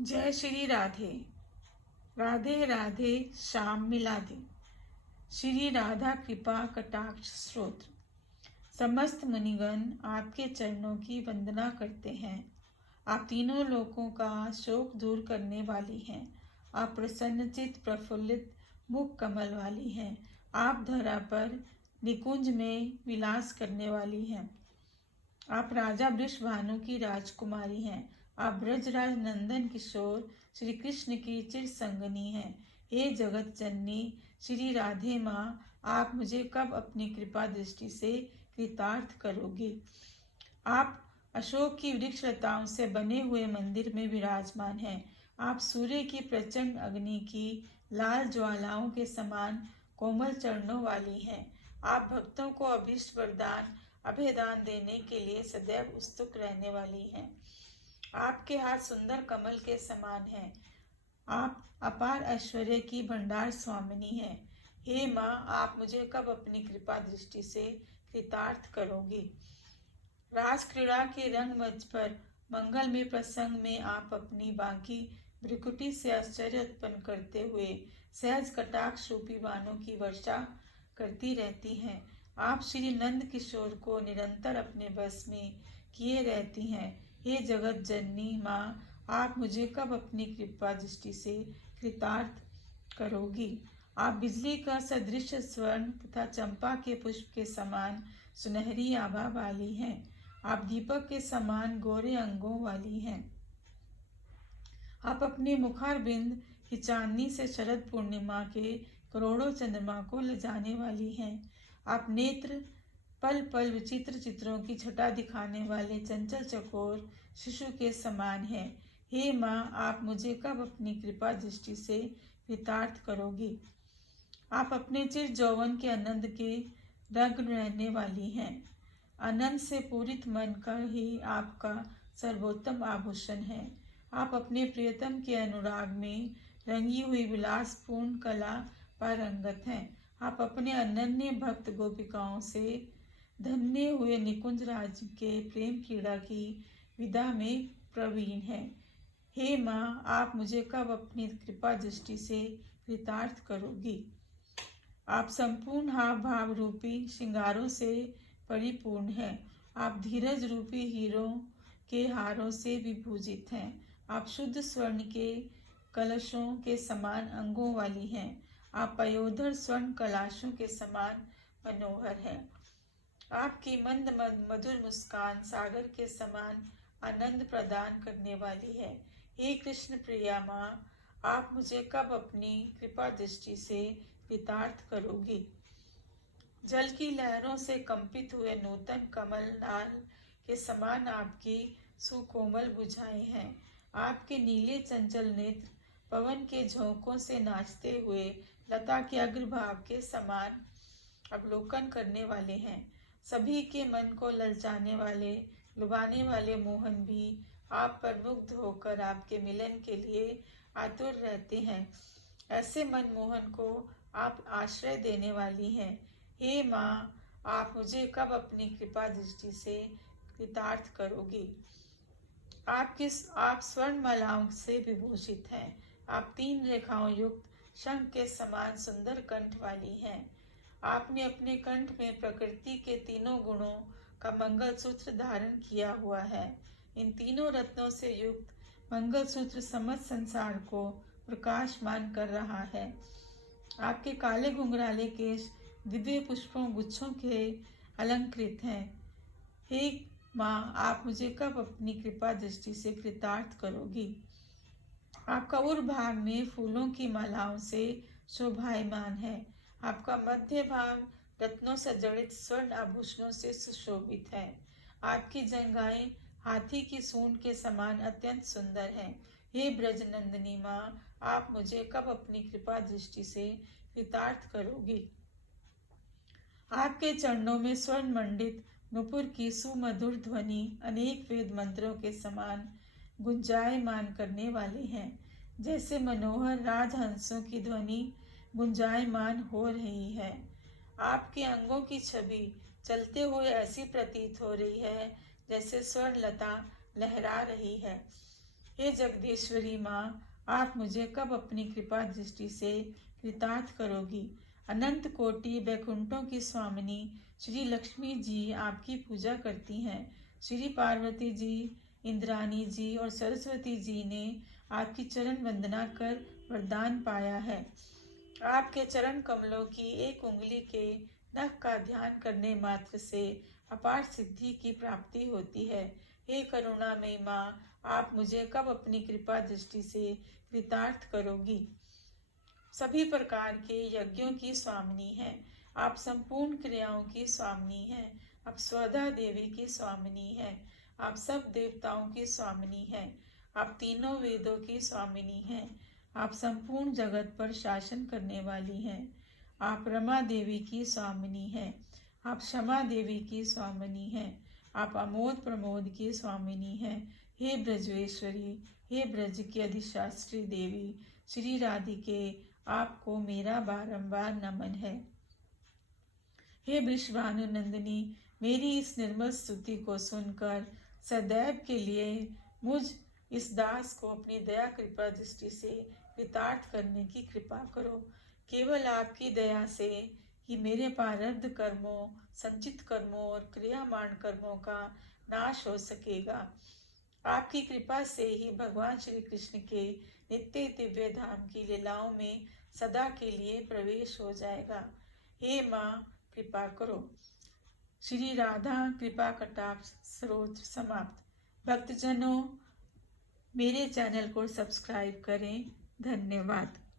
जय श्री राधे। राधे राधे श्याम मिला दे। श्री राधा कृपा कटाक्ष स्तोत्र। समस्त मुनिगण आपके चरणों की वंदना करते हैं। आप तीनों लोकों का शोक दूर करने वाली हैं। आप प्रसन्नचित प्रफुल्लित मुख कमल वाली हैं। आप धरा पर निकुंज में विलास करने वाली हैं। आप राजा वृषभानु की राजकुमारी हैं। आप ब्रजराज नंदन किशोर श्री कृष्ण की चिर संगनी हैं। हे जगत जननी श्री राधे माँ, आप मुझे कब अपनी कृपा दृष्टि से कृतार्थ करोगी। आप अशोक की वृक्ष लताओं से बने हुए मंदिर में विराजमान हैं। आप सूर्य की प्रचंड अग्नि की लाल ज्वालाओं के समान कोमल चरणों वाली हैं। आप भक्तों को अभीष्ट वरदान अभयदान देने के लिए सदैव उत्सुक रहने वाली हैं। आपके हाथ सुंदर कमल के समान हैं। आप अपार ऐश्वर्य की भंडार स्वामिनी हैं। हे माँ, आप मुझे कब अपनी कृपा दृष्टि से कृतार्थ करोगी। रास क्रीड़ा के रंग मंच पर मंगल में प्रसंग में आप अपनी बांकी भ्रिकुटी से आश्चर्य उत्पन्न करते हुए सहज कटाक्ष रूपी बाणों की वर्षा करती रहती हैं। आप श्री नंद किशोर को निरंतर अपने बस में किए रहती हैं। हे जगत जननी माँ, आप मुझे कब अपनी कृपा दृष्टि से कृतार्थ करोगी। आप बिजली का सदृश स्वर्ण तथा चंपा के पुष्प के समान सुनहरी आभा वाली हैं। आप दीपक के समान गोरे अंगों वाली हैं। आप अपने मुखार बिंद की चांदनी से शरद पूर्णिमा के करोड़ों चंद्रमा को लजाने वाली हैं। आप नेत्र पल पल विचित्र चित्रों की छटा दिखाने वाले चंचल चकोर शिशु के समान हैं। हे माँ, आप मुझे कब अपनी कृपा दृष्टि से कृतार्थ करोगी। आप अपने चिर यौवन के आनंद के रंग रहने वाली हैं। आनंद से पूरित मन का ही आपका सर्वोत्तम आभूषण है। आप अपने प्रियतम के अनुराग में रंगी हुई विलासपूर्ण कला पारंगत हैं। आप अपने अनन्य भक्त गोपिकाओं से धन्य हुए निकुंज राज के प्रेम क्रीड़ा की विधा में प्रवीण हैं। हे माँ, आप मुझे कब अपनी कृपा दृष्टि से कृतार्थ करोगी। आप संपूर्ण हाव भाव रूपी श्रृंगारों से परिपूर्ण हैं। आप धीरज रूपी हीरों के हारों से विभूषित हैं। आप शुद्ध स्वर्ण के कलशों के समान अंगों वाली हैं। आप पयोधर स्वर्ण कलाशों के समान मनोहर हैं। आपकी मंद मधुर मुस्कान सागर के समान आनंद प्रदान करने वाली है। हे कृष्ण प्रिया माँ, आप मुझे कब अपनी कृपा दृष्टि से कृतार्थ करोगी। जल की लहरों से कंपित हुए नूतन कमल नाल के समान आपकी सुकोमल भुजाएं हैं। आपके नीले चंचल नेत्र पवन के झोंकों से नाचते हुए लता के अग्रभाग के समान अवलोकन करने वाले हैं। सभी के मन को ललचाने वाले लुभाने वाले मोहन भी आप पर मुग्ध होकर आपके मिलन के लिए आतुर रहते हैं। ऐसे मनमोहन को आप आश्रय देने वाली हैं। हे माँ, आप मुझे कब अपनी कृपा दृष्टि से कृतार्थ करोगी। आप स्वर्ण मालाओं से विभूषित हैं। आप 3 रेखाओं युक्त शंख के समान सुंदर कंठ वाली हैं। आपने अपने कंठ में प्रकृति के तीनों गुणों का मंगलसूत्र धारण किया हुआ है। इन तीनों रत्नों से युक्त मंगलसूत्र समस्त संसार को प्रकाशमान कर रहा है। आपके काले घुंघराले केश दिव्य पुष्पों गुच्छों के अलंकृत हैं। हे माँ, आप मुझे कब अपनी कृपा दृष्टि से कृतार्थ करोगी। आपका उर भाग में फूलों की मालाओं से शोभायमान है। आपका मध्य भाग रत्नों से जड़ित स्वर्ण आभूषणों से सुशोभित है। आपकी जंघाएं हाथी की सूंड के समान अत्यंत सुंदर हैं। हे ब्रजनंदिनी माँ, आप मुझे कब अपनी कृपा दृष्टि से कृतार्थ करोगी। आपके चरणों में स्वर्ण मंडित नुपुर की सुमधुर ध्वनि अनेक वेद मंत्रों के समान गुंजायमान करने वाले हैं। जैसे मनोहर राजहंसों की ध्वनि गुंजायमान हो रही है। आपके अंगों की छवि चलते हुए ऐसी प्रतीत हो रही है जैसे स्वर्ण लता लहरा रही है। हे जगदीश्वरी माँ, आप मुझे कब अपनी कृपा दृष्टि से कृतार्थ करोगी। अनंत कोटि बैकुंठों की स्वामिनी श्री लक्ष्मी जी आपकी पूजा करती हैं। श्री पार्वती जी, इंद्राणी जी और सरस्वती जी ने आपकी चरण वंदना कर वरदान पाया है। आपके चरण कमलों की एक उंगली के नख का ध्यान करने मात्र से अपार सिद्धि की प्राप्ति होती है। हे करुणामयी माँ, आप मुझे कब अपनी कृपा दृष्टि से कृतार्थ करोगी। सभी प्रकार के यज्ञों की स्वामिनी हैं। आप संपूर्ण क्रियाओं की स्वामिनी हैं। आप स्वधा देवी की स्वामिनी हैं। आप सब देवताओं की स्वामिनी हैं। आप तीनों वेदों की स्वामिनी हैं। आप संपूर्ण जगत पर शासन करने वाली हैं। आप रमा देवी की स्वामिनी हैं। आप क्षमा देवी की स्वामिनी हैं। आप अमोद प्रमोद की स्वामिनी हैं। हे ब्रजवेश्वरी, हे ब्रज की अधिशास्त्री देवी श्री राधिके, आपको मेरा बारंबार नमन है। हे विश्वानुनंदिनी, मेरी इस निर्मल स्तुति को सुनकर सदैव के लिए मुझ इस दास को अपनी दया कृपा दृष्टि से कृतार्थ करने की कृपा करो। केवल आपकी दया से ही मेरे प्रारब्ध कर्मों, संचित कर्मों और क्रियामान कर्मों का नाश हो सकेगा। आपकी कृपा से ही भगवान श्री कृष्ण के नित्य दिव्य धाम की लीलाओं में सदा के लिए प्रवेश हो जाएगा। हे माँ, कृपा करो। श्री राधा कृपा कटाक्ष स्तोत्र समाप्त। भक्तजनों, मेरे चैनल को सब्सक्राइब करें। धन्यवाद।